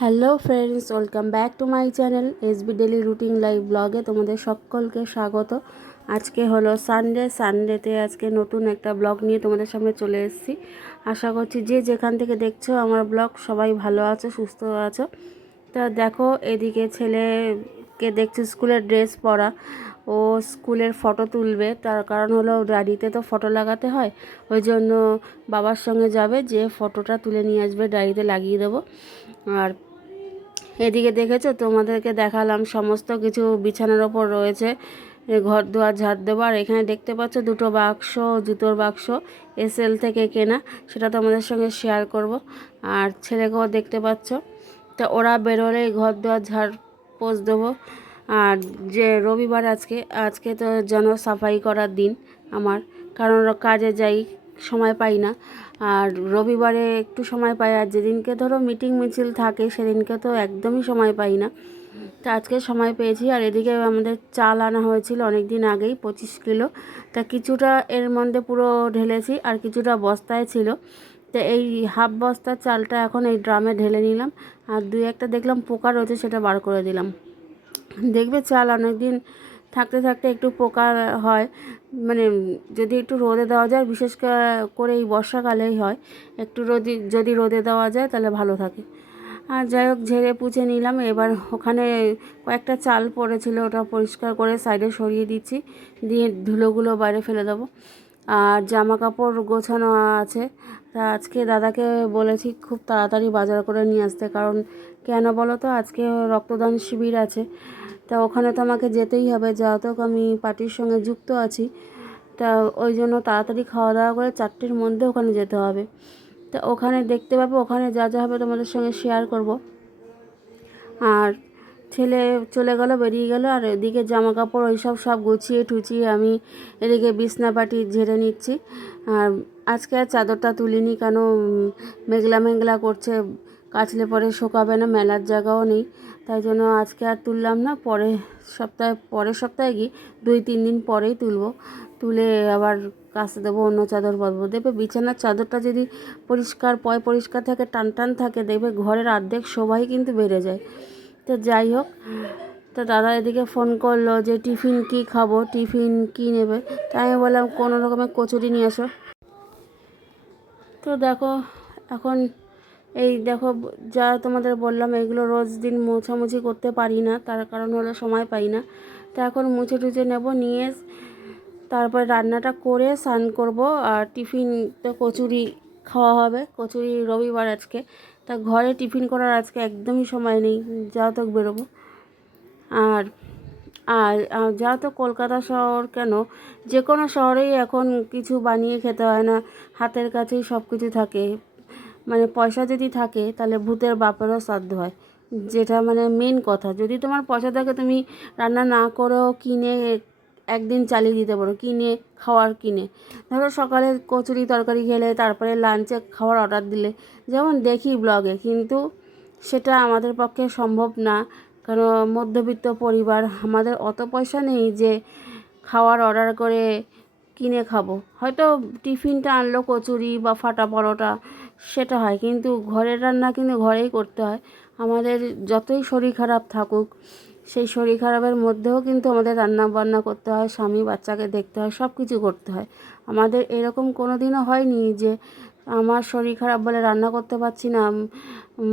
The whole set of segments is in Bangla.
Hello friends, welcome back to my channel SB daily routine live ব্লগে তোমাদের সকলকে স্বাগত। আজকে হলো সানডেতে আজকে নতুন একটা ব্লগ নিয়ে তোমাদের সামনে চলে এসেছি। আশা করছি যে যেখান থেকে দেখছো আমার ব্লগ সবাই ভালো আছো, সুস্থ আছো। তা দেখো, এদিকে ছেলেকে দেখছি স্কুলের ড্রেস পরা, ও স্কুলের ফটো তুলবে। তার কারণ হলো ডায়েরিতে তো ফটো লাগাতে হয়, ওই জন্য বাবার সঙ্গে যাবে, যে ফটোটা তুলে নিয়ে আসবে, ডায়েরিতে লাগিয়ে দেবো। আর এদিকে দেখেছো, তোমাদেরকে দেখালাম সমস্ত কিছু বিছানার ওপর রয়েছে, ঘর দুয়ার ঝাড় দেবো। আর এখানে দেখতে পাচ্ছ দুটো বাক্স, জুতোর বাক্স, এসএল থেকে কেনা, সেটা তোমাদের সঙ্গে শেয়ার করব। আর ছেলেকেও দেখতে পাচ্ছ। তা ওরা বেরোলেই ঘর দুয়ার ঝাড় পোছ দেবো। আর যে রবিবার আজকে আজকে তো যেন সাফাই করার দিন আমার, কারণ কাজে যাই, সময় পাই না। আর রবিবারে একটু সময় পাই, আর যেদিনকে ধরো মিটিং মিছিল থাকে সেদিনকে তো একদমই সময় পাই না। তা আজকে সময় পেয়েছি। আর এদিকে আমাদের চাল আনা হয়েছিল অনেক দিন আগেই, 25 কিলো। তা কিছুটা এর মধ্যে পুরো ঢেলেছি, আর কিছুটা বস্তায় ছিল। তো এই হাফ বস্তার চালটা এখন এই ড্রামে ঢেলে নিলাম। আর দুই একটা দেখলাম পোকা রয়েছে, সেটা বার করে দিলাম। দেখবে চাল অনেক দিন থাকতে থাকতে একটু পোকা হয়, মানে যদি একটু রোদে দেওয়া যায়, বিশেষ করে এই বর্ষাকালেই হয়, একটু যদি রোদে দেওয়া যায় তাহলে ভালো থাকে। আর যাই হোক, ঝেড়ে পুছে নিলাম। এবার ওখানে কয়েকটা চাল পড়েছিল, ওটা পরিষ্কার করে সাইডে সরিয়ে দিচ্ছি, দিয়ে ধুলোগুলো বাইরে ফেলে দেবো। আর জামা কাপড় গোছানো আছে। তা আজকে দাদাকে বলেছি খুব তাড়াতাড়ি বাজার করে নিয়ে আসতে, কারণ কেন বলো তো, আজকে রক্তদান শিবির আছে। তা ওখানে তো আমাকে যেতেই হবে, যেহেতু আমি পার্টির সঙ্গে যুক্ত আছি। তা ওই জন্য তাড়াতাড়ি খাওয়া দাওয়া করে 4টের মধ্যে ওখানে যেতে হবে। তা ওখানে দেখতে পাবো, ওখানে যা যা হবে তোমাদের সঙ্গে শেয়ার করব। আর ছেলে চলে গেল, বেরিয়ে গেল। আর এদিকে জামা কাপড় ওইসব সব গুছিয়ে টুচিয়ে আমি এদিকে বিছনাপাটি ঝেড়ে নিচ্ছি। আর আজকে আর চাদরটা তুলিনি, কেন মেঘলা মেঘলা করছে, কাচলে পরে শোকাবে না, মেলার জায়গাও নেই। তাই জন্য আজকে আর তুললাম না, পরের সপ্তাহে কি 2-3 দিন পরেই তুলবো। তুলে আবার কাচতে দেবো, অন্য চাদর বদবো। দেখবে বিছানার চাদরটা যদি পরিষ্কার থাকে, টান টান থাকে, দেখবে ঘরের অর্ধেক শোভাই কিন্তু বেড়ে যায়। তো যাই হোক, তো দাদা এদিকে ফোন করলো যে টিফিন কি খাবো, টিফিন কি নেবে। তাই আমি বললাম কোনো রকমের কচুরি নিয়ে আসো। তো দেখো, এখন এই দেখো, যা তোমাদের বললাম, এগুলো রোজ দিন মোছামুছি করতে পারি না, তার কারণ হলো সময় পাই না। তো এখন মুছে টুছে নেব, নিয়ে তারপরে রান্নাটা করে স্নান করব। আর টিফিন তো কচুরি খাওয়া হবে, কচুরি রবিবার আজকে। তা ঘরে টিফিন করার আজকে একদমই সময় নেই, যাও তো বেরোবো। আর আর যা তো কলকাতা শহর কেন, যে কোনো শহরেই এখন কিছু বানিয়ে খেতে হয় না, হাতের কাছেই সব কিছু থাকে। মানে পয়সা যদি থাকে তাহলে ভূতের বাপেরও শ্রাদ্ধ হয়, যেটা মানে মেন কথা। যদি তোমার পয়সা থাকে, তুমি রান্না না করেও কিনে একদিন চালিয়ে দিতে পারো, কিনে ধরো সকালে কচুরি তরকারি খেলে, তারপরে লাঞ্চে খাওয়ার অর্ডার দিলে, যেমন দেখি ব্লগে, কিন্তু সেটা আমাদের পক্ষে সম্ভব না। কারণ মধ্যবিত্ত পরিবার, আমাদের অত পয়সা নেই যে খাওয়ার অর্ডার করে কিনে খাবো। হয়তো টিফিনটা আনলো কচুরি বা ফাটা পরোটা, সেটা হয়, কিন্তু ঘরের রান্না কিন্তু ঘরেই করতে হয়। আমাদের যতই শরীর খারাপ থাকুক, সেই শরীর খারাপের মধ্যেও কিন্তু আমাদের রান্না বান্না করতে হয়, স্বামী বাচ্চাকে দেখতে হয়, সব কিছু করতে হয়। আমাদের এরকম কোনো দিনও হয়নি যে আমার শরীর খারাপ বলে রান্না করতে পারছি না,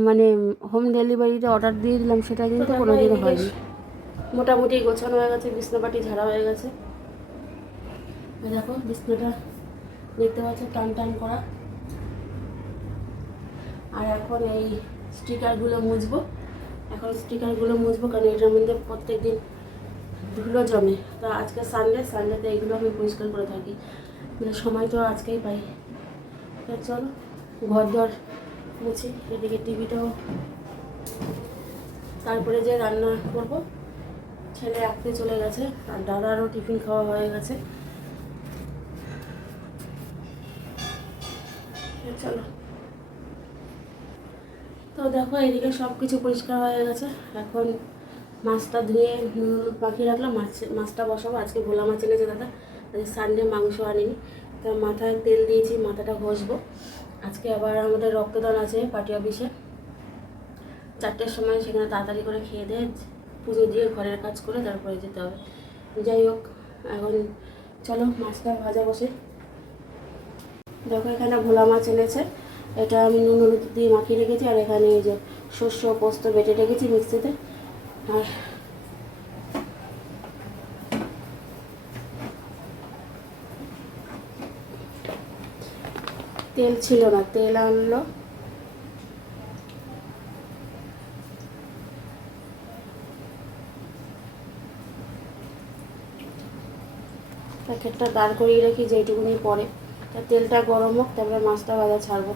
মানে হোম ডেলিভারিতে অর্ডার দিয়ে দিলাম, সেটা কিন্তু কোনো দিনও হয়নি। মোটামুটি গোছানো হয়ে গেছে, বিছনাপাটি ঝাড়া হয়ে গেছে। দেখো বিছনাটা দেখতে পাচ্ছ, টান টান করা। আর এখন এই স্টিকারগুলো মুছবো, কারণ এটার মধ্যে প্রত্যেক দিন ধুলো জমে। তা আজকে সানডেতে এইগুলো আমি পরিষ্কার করে থাকি, সময় তো আজকেই পাই। তা চলো ঘর দর মুছি, এদিকে টিভিটাও, তারপরে যে রান্না করব। ছেলে আঁকতে চলে গেছে, আর দাদারও টিফিন খাওয়া হয়ে গেছে। চলো, তো দেখো এদিকে সব কিছু পরিষ্কার হয়ে গেছে। এখন মাছটা ধুয়ে পাখি রাখলাম, মাছটা বসাবো। আজকে ভোলা মাছ এনেছে দাদা, আজকে সানডে, মাংস আনিনি। তা মাথায় তেল দিয়েছি, মাথাটা ঘষবো। আজকে আবার আমাদের রক্তদান আছে পার্টি অফিসে, 4টের সময় সেখানে তাড়াতাড়ি করে খেয়ে দিয়ে পুজো দিয়ে ঘরের কাজ করে তারপরে যেতে হবে। যাই হোক, এখন চলো মাছটা ভাজা বসে। দেখো এখানে ভোলা মাছ এনেছে, এটা আমি নুন হলুদ দিয়ে মাখিয়ে রেখেছি। আর এখানে এই যে শস্য পোস্ত বেটে রেখেছি মিক্সিতে। আর তেল ছিল না, তেল আনলো। প্যাকেটটা দাঁড় করিয়ে রাখি যেইটুকুনি পরে, তা তেলটা গরম হোক তারপরে মাছটা ভাজা ছাড়বো।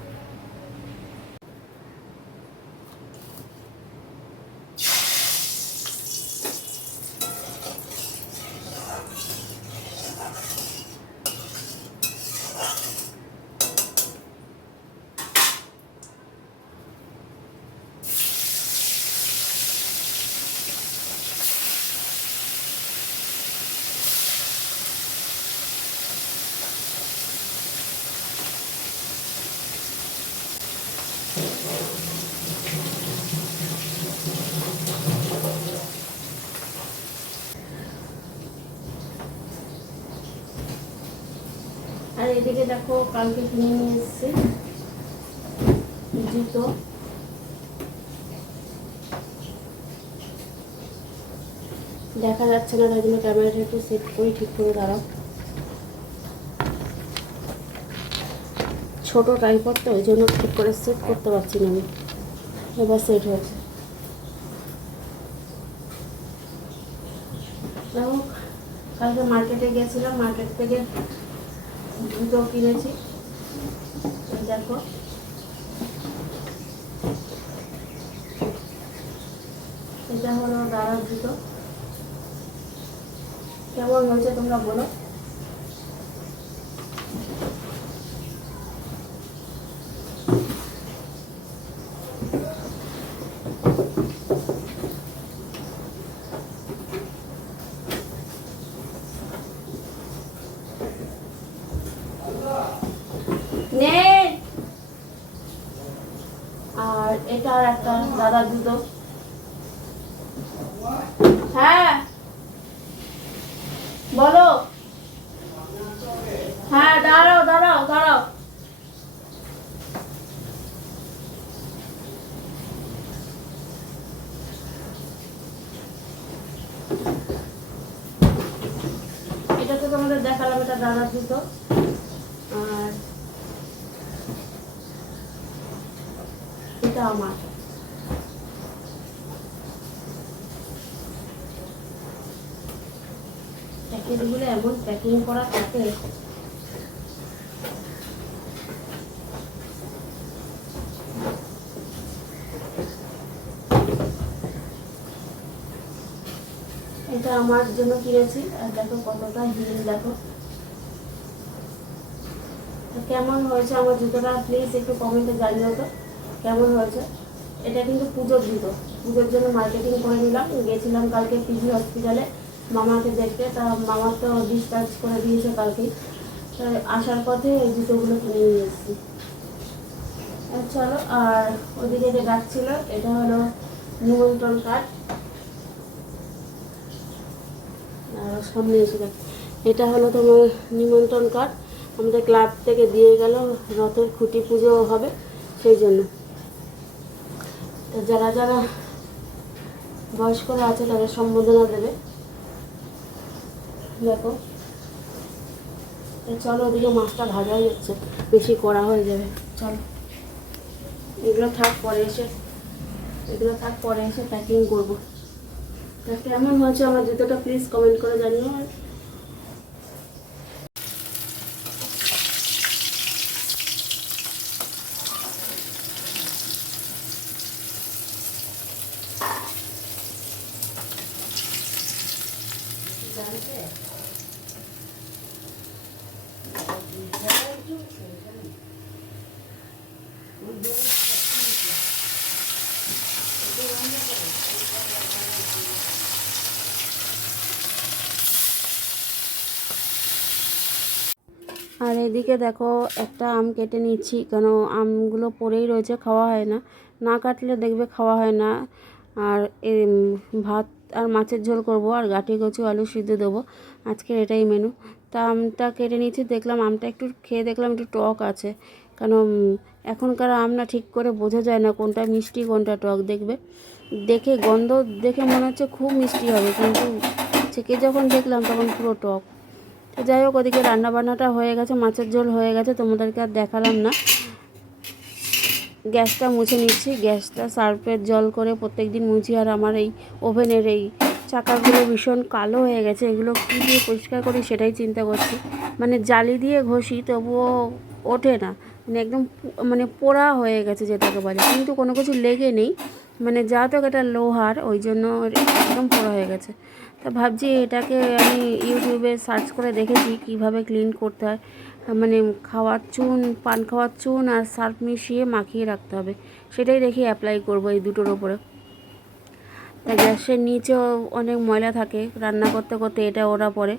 আর এদিকে দেখো কালকে কিনে নিয়ে এসেছি জুতো। দেখা যাচ্ছে না, তাই জন্য ক্যামেরাটা একটু সেট করে ঠিক করে দাঁড়াও। ছোটো ট্রাইপড তো, ওই জন্য ঠিক করে সেট করতে পারছি না আমি। এবার সেট হয়েছে। দেখো কালকে মার্কেটে গিয়েছিলাম, মার্কেট থেকে জুতো কিনেছি। দেখো এটা হলো দাদার জুতো। কেমন হয়েছে তোমরা বলো। আর এটা আর একটা দাদার জুতো। হ্যাঁ বলো। হ্যাঁ দাঁড়াও দাঁড়াও দাঁড়াও। এটা তো তোমাদের দেখালাম, এটা দাদার জুতো। আর এটা আমার। প্যাকেটগুলো এমন প্যাকিং করা থাকে, এটা আমার জন্য কিনেছি। আর দেখো কতটা হিল, দেখো কেমন হয়েছে আমার জুতোটা প্লিজ একটু কমেন্টে জানিও তো কেমন হয়েছে। এটা কিন্তু পুজোর জুতো, পুজোর জন্য মার্কেটিং করে নিলাম। গেছিলাম কালকে পিজি হসপিটালে মামাকে দেখতে, তা মামা তো ডিসচার্জ করে দিয়েছে কালকেই। আসার পথে এই জুতোগুলো কিনে নিয়ে এসেছি। চলো, আর ওদিকে যে ডাকছিল এটা হলো নিমন্ত্রণ কার্ড। আর সামনে এসে দেখ, এটা হলো তোমার নিমন্ত্রণ কার্ড, আমাদের ক্লাব থেকে দিয়ে গেল। রথের খুঁটি পুজো হবে সেই জন্য। তো যারা যারা বয়স্করা আছে তাদের সম্বোধনা দেবে। দেখো চলো, ওদিকে মাছটা ভাজা হয়ে যাচ্ছে, বেশি কড়া হয়ে যাবে। চলো এগুলো থাক পরে এসে, এগুলো থাক পরে এসে প্যাকিং করবো। তা কেমন হয়েছে আমার জুতোটা প্লিজ কমেন্ট করে জানিও। আর এদিকে দেখো একটা আম কেটে নিচ্ছি, কেন আমগুলো পড়েই রয়েছে, খাওয়া হয় না। না কাটলে দেখবে খাওয়া হয় না। আর ভাত আর মাছের ঝোল করব, আর গাঁটি কচু আলু সিদ্ধ দেবো। আজকের এটাই মেনু। তা আমটা কেটে নিয়েছি, দেখলাম আমটা একটু খেয়ে দেখলাম একটু টক আছে, কারণ এখনকার আম না ঠিক করে বোঝা যায় না কোনটা মিষ্টি কোনটা টক। দেখবে দেখে গন্ধ দেখে মনে হচ্ছে খুব মিষ্টি হবে, কিন্তু ছেঁকে যখন দেখলাম তখন পুরো টক। তো যাই হোক, ওদিকে রান্নাবান্নাটা হয়ে গেছে, মাছের ঝোল হয়ে গেছে, তোমাদেরকে আর দেখালাম না। গ্যাসটা মুছে নিচ্ছি, গ্যাসটা সার্ফের জল করে প্রত্যেক দিন মুছি। আর আমার এই ওভেনের এই চাকাগুলো ভীষণ কালো হয়ে গেছে, এগুলো কী দিয়ে পরিষ্কার করি সেটাই চিন্তা করছি। মানে জালি দিয়ে ঘষি তবুও ওঠে না, মানে একদম মানে পোড়া হয়ে গেছে যেটাকে বলে, কিন্তু কোনো কিছু লেগে নেই। মানে যা তো এটা লোহার, ওই জন্য একদম পোড়া হয়ে গেছে। তা ভাবছি এটাকে আমি ইউটিউবে সার্চ করে দেখেছি কিভাবে ক্লিন করতে হয়। মানে খাওয়ার চুন, পান খাওয়ার চুন আর সার্ফ মিশিয়ে মাখিয়ে রাখতে হবে, সেটাই দেখি অ্যাপ্লাই করবো এই দুটোর ওপরে। তা গ্যাসের নিচেও অনেক ময়লা থাকে, রান্না করতে করতে এটা ওরা পড়ে।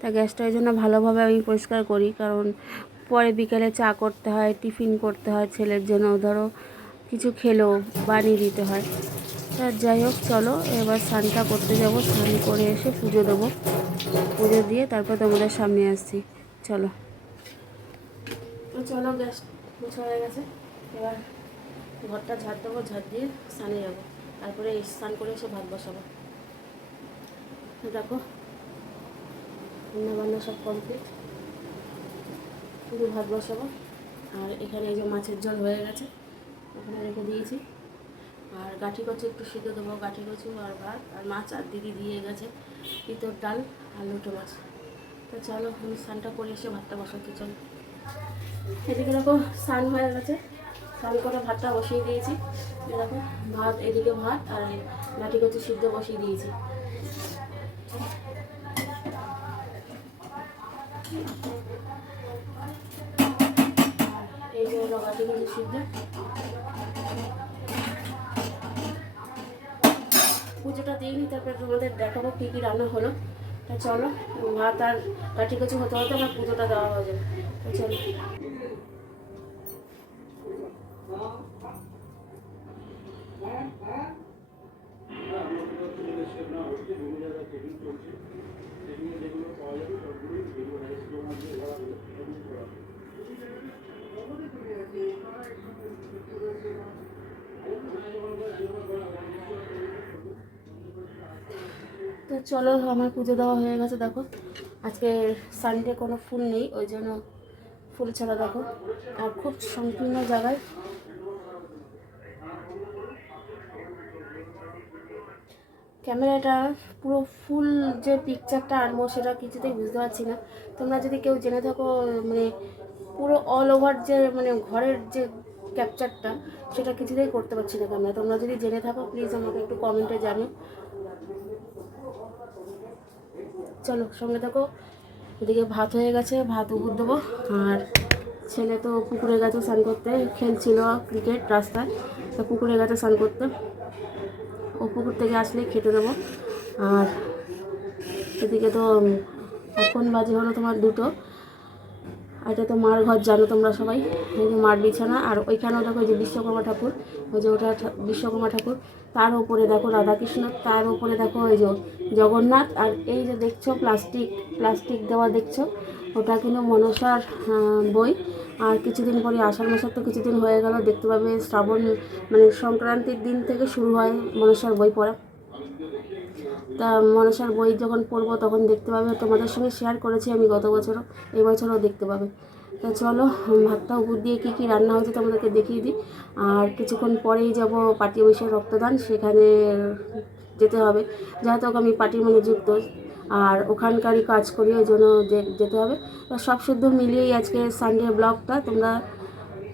তা গ্যাসটা ওই জন্য ভালোভাবে আমি পরিষ্কার করি, কারণ পরে বিকেলে চা করতে হয়, টিফিন করতে হয়, ছেলের জন্য ধরো কিছু খেলেও বানিয়ে দিতে হয়। তা যাই হোক, চলো এবার স্নানটা করতে যাব, স্নান করে এসে পুজো দেবো, পুজো দিয়ে তারপর তোমাদের সামনে আসছি। চলো চলো, গ্যাস মুছা হয়ে গেছে, এবার ঘরটা ঝাড় দেবো, ঝাড় দিয়ে স্নানে যাবো, তারপরে স্নান করে এসে ভাত বসাবো। দেখো রান্নাবান্না সব কমপ্লিট, শুধু ভাত বসাবো। আর এখানে এই যে মাছের ঝোল হয়ে গেছে, ওখানে রেখে দিয়েছি। আর গাঁঠি কচু একটু সিদ্ধ দেবো, গাঁঠি কচু আর ভাত আর মাছ, আর দিদি দিয়ে গেছে ইতর ডাল আর লুটো মাছ। তো চলো আমি স্নানটা করে এসে ভাতটা বসাতে চলো। এদিকে দেখো স্নান হয়ে গেছে, স্নান করে ভাতটা বসিয়ে দিয়েছি। দেখো ভাত, এদিকে ভাত আর গাঁঠি কচু সিদ্ধ বসিয়ে দিয়েছি। এই যে হলো গাঁঠি কচু সিদ্ধ। পুজোটা দিইনি, তারপরে তোমাদের দেখাবো কী কী রান্না হলো। তা চলো, ভাত আর গাঁঠি কচু হতে হতে আমার পুজোটা দেওয়া হয়ে যাবে। তো চলো। তো চলো, আমার পুজো দেওয়া হয়ে গেছে। দেখো আজকে সানডে, কোনো ফুল নেই, ওই জন্য ফুল ছাড়া। দেখো আর খুব সংকীর্ণ জায়গায় ক্যামেরাটা পুরো ফুল যে পিকচারটা আনবো সেটা কিছুতেই বুঝতে পারছি না। তোমরা যদি কেউ জেনে থাকো, মানে পুরো অল ওভার যে মানে ঘরের যে ক্যাপচারটা, সেটা কিছুতেই করতে পারছি না ক্যামেরা। তোমরা যদি জেনে থাকো প্লিজ আমাকে একটু কমেন্টে জানিও। চলো সঙ্গে থাকো। এদিকে ভাত হয়ে গেছে, ভাত উপর দেবো। আর ছেলে তো পুকুরে গেছে স্নান করতে, খেলছিল ক্রিকেট রাস্তায়, তো পুকুরে গেছে স্নান করতে। ও পুকুর থেকে আসলে খেতে দেবো। আর এদিকে তো এখন বাজে হলো তোমার 2টো। এটা তো মার ঘর, জানো তোমরা সবাই, এই যে মার বিছানা। আর ওইখানেও দেখো যে বিশ্বকর্মা ঠাকুর, ওই যে ওটা বিশ্বকর্মা ঠাকুর। তার উপরে দেখো রাধাকৃষ্ণ, তার উপরে দেখো ওই যে জগন্নাথ। আর এই যে দেখছো প্লাস্টিক দেওয়া দেখছো, ওটা কিন্তু মনসার বই। আর কিছুদিন পরে আষাঢ় মাসের তো কিছুদিন হয়ে গেল, দেখতে পাবে শ্রাবণ মানে সংক্রান্তির দিন থেকে শুরু হয় মনসার বই পড়া। তা মনসার বই যখন পড়বো তখন দেখতে পাবে, তোমাদের সঙ্গে শেয়ার করেছি আমি গত বছরও, এই বছরও দেখতে পাবে। তা চলো, ভাতটা উপর দিয়ে কী কী রান্না হয়েছে তোমাদেরকে দেখিয়ে দিই। আর কিছুক্ষণ পরেই যাব পার্টি অফিসে রক্তদান, সেখানে যেতে হবে, যেহেতু আমি পার্টির মানে যুক্ত আর ওখানকারই কাজ করি, ওই জন্য যেতে হবে। তা সব শুদ্ধ মিলিয়েই আজকে সানডে ব্লগটা। তোমরা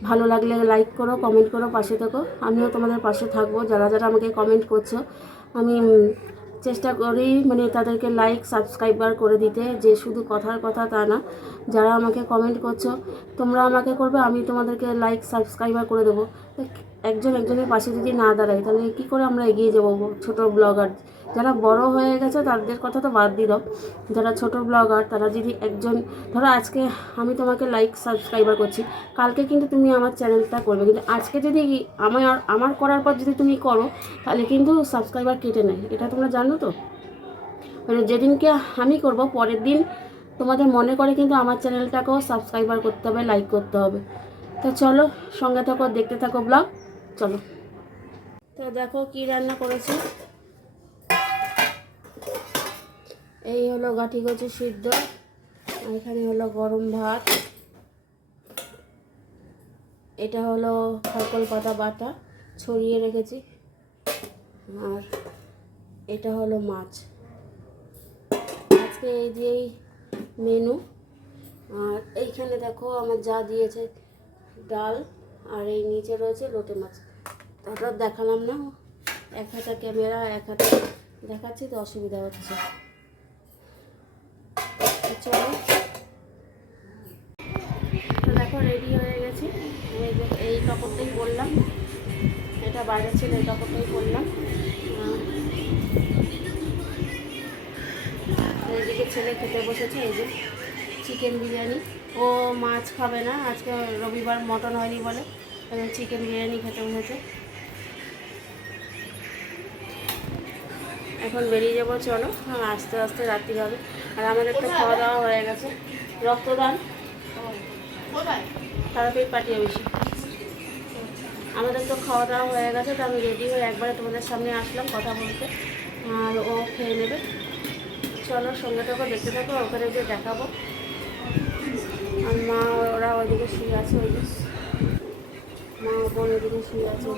ভালো লাগলে লাইক করো, কমেন্ট করো, পাশে থেকো। আমিও তোমাদের পাশে থাকবো। যারা যারা আমাকে কমেন্ট করছো, আমি চেষ্টা করি মানে তাদেরকে লাইক সাবস্ক্রাইবার করে দিতে, যে শুধু কথার কথা তা না। যারা আমাকে কমেন্ট করছো তোমরা আমাকে করবে, আমি তোমাদেরকে লাইক সাবস্ক্রাইবার করে দেবো। একজন একজনের পাশে যদি না দাঁড়াই তাহলে কী করে আমরা এগিয়ে যাবো? ছোট ব্লগার যারা বড় হয়ে গেছে তাদের কথা তো বাদ দিয়ে দাও, যারা ছোট ব্লগার তারা যদি একজন, ধরো আজকে আমি তোমাকে লাইক সাবস্ক্রাইবার করছি, কালকে কিন্তু তুমি আমার চ্যানেলটা করবে, কিন্তু আজকে যদি আমার আমার করার পর যদি তুমি করো তাহলে কিন্তু সাবস্ক্রাইবার কেটে নেয়, এটা তোমরা জানো তো। মানে যেদিনকে আমি করব পরের দিন তোমাদের মনে করে কিন্তু আমার চ্যানেলটাকেও সাবস্ক্রাইবার করতে হবে, লাইক করতে হবে। তো চলো সঙ্গে থাকো, দেখতে থাকো ব্লগ, চলো। তো দেখো কি রান্না করেছি, এই হলো গাঁঠি কচু সিদ্ধ, এখানে হলো গরম ভাত, এটা হলো খারকল পাতা বাটা ছড়িয়ে রেখেছি, আর এটা হলো মাছ। আজকে এই দিয়েই মেনু। আর এইখানে দেখো আমার যা দিয়েছে ডাল, আর এই নিচে রয়েছে লোটে মাছ। ওটা দেখালাম না, এক হাতে ক্যামেরা এক হাতে দেখাচ্ছি তো অসুবিধা হচ্ছে। চলো তো দেখো রেডি হয়ে গেছি, এই কাপড়টাই পরলাম, এটা বাইরে ছিল, এই কাপড়টাই পরলাম। এদিকে ছেলে খেতে বসেছে, এই যে চিকেন বিরিয়ানি, ও মাছ খাবে না, আজকে রবিবার মটন হয়নি বলে চিকেন বিরিয়ানি খেতে বসেছে। এখন বেরিয়ে যাবো, চলো, আস্তে আস্তে রাত্রি হবে। আর আমাদের তো খাওয়া দাওয়া হয়ে গেছে, রক্তদান তারাপীঠ পাঠিয়ে বেশি, আমাদের তো খাওয়া দাওয়া হয়ে গেছে। তো আমি রেডি হয়ে একবারে তোমাদের সামনে আসলাম কথা বলতে, আর ও খেয়ে নেবে। চলো সঙ্গে থাকো, দেখতে থাকো, ওখানে গিয়ে দেখাবো। আর মা ওরা ওইদিকে শুয়ে আছে, ওই যে মা বোন ওইদিকে শুয়ে আছে।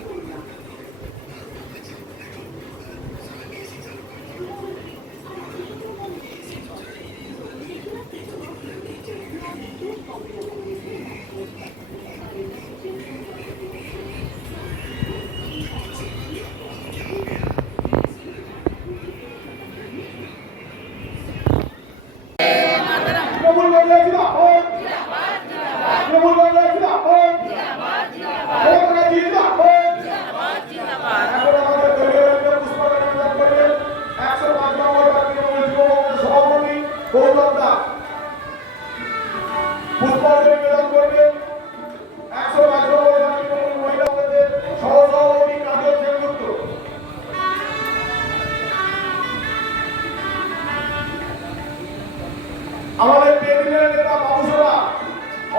আমাদের কেন্দ্রীয় নেতা বাবুসোনা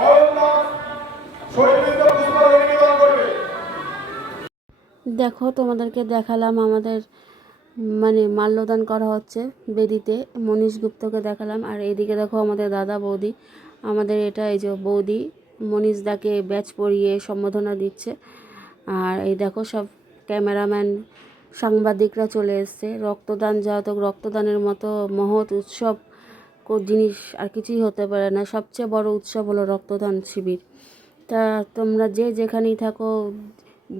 অয়নদাস শহীদবৃন্দ পুষ্পাঞ্জলি নিবেদন করবে। দেখো তোমাদেরকে দেখালাম আমাদের মানে মাল্যদান করা হচ্ছে বেদিতে, মনীশ গুপ্তকে দেখালাম। আর এইদিকে দেখো আমাদের দাদা বৌদি, আমাদের এটা এই যে বৌদি মনীশ দাকে ব্যাচ পরিয়ে সম্বোধনা দিচ্ছে। আর এই দেখো সব ক্যামেরাম্যান সাংবাদিকরা চলে এসছে। রক্তদান যেহেতু রক্তদানের মতো মহৎ উৎসব জিনিস আর কিছুই হতে পারে না, সবচেয়ে বড় উৎসব হলো রক্তদান শিবির। তা তোমরা যে যেখানেই থাকো,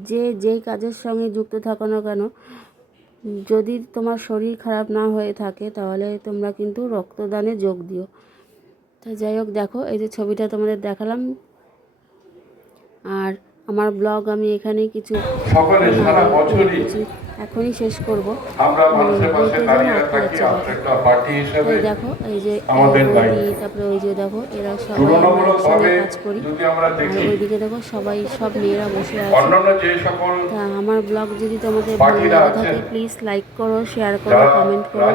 যে যেই কাজের সঙ্গে যুক্ত থাকো না কেন, যদি তোমার শরীর খারাপ না হয়ে থাকে তাহলে তোমরা কিন্তু রক্তদানে যোগ দিও। তো যাই হোক, দেখো এই যে ছবিটা তোমাদের দেখালাম। আর আমার ব্লগ আমি এখানেই কিছু সকলে সারা বছরই এখনই শেষ করব। আমরা মানুষের পাশে দাঁড়িয়ে থাকি, একটা পার্টি হিসেবে দেখো এই যে আমাদের তারপরে ওই যে দেখো এরা সবাই একসঙ্গে কাজ করি। আর ওইদিকে দেখো সবাই সব মেয়েরা বসে আছে। তা আমার ব্লগ যদি তোমাদের ভালো লেগে থাকে প্লিজ লাইক করো, শেয়ার করো, কমেন্ট করো,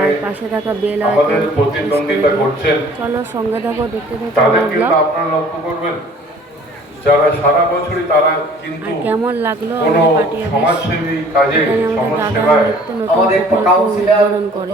আর পাশে থাকা বেল আইকন প্রেস করে দিও। চলো সঙ্গে থাকো, দেখতে থাকো আমার ব্লগ। আপনারা লক্ষ্য করবেন যারা সারা বছরই তারা কিন্তু কেমন লাগলো কোনো আমাদের পার্টি সমাজসেবী কাজে এখানে আমাদের দাদা সমাজসেবায় নিত্য নতুন প্রকল্প উদ্বোধন করে।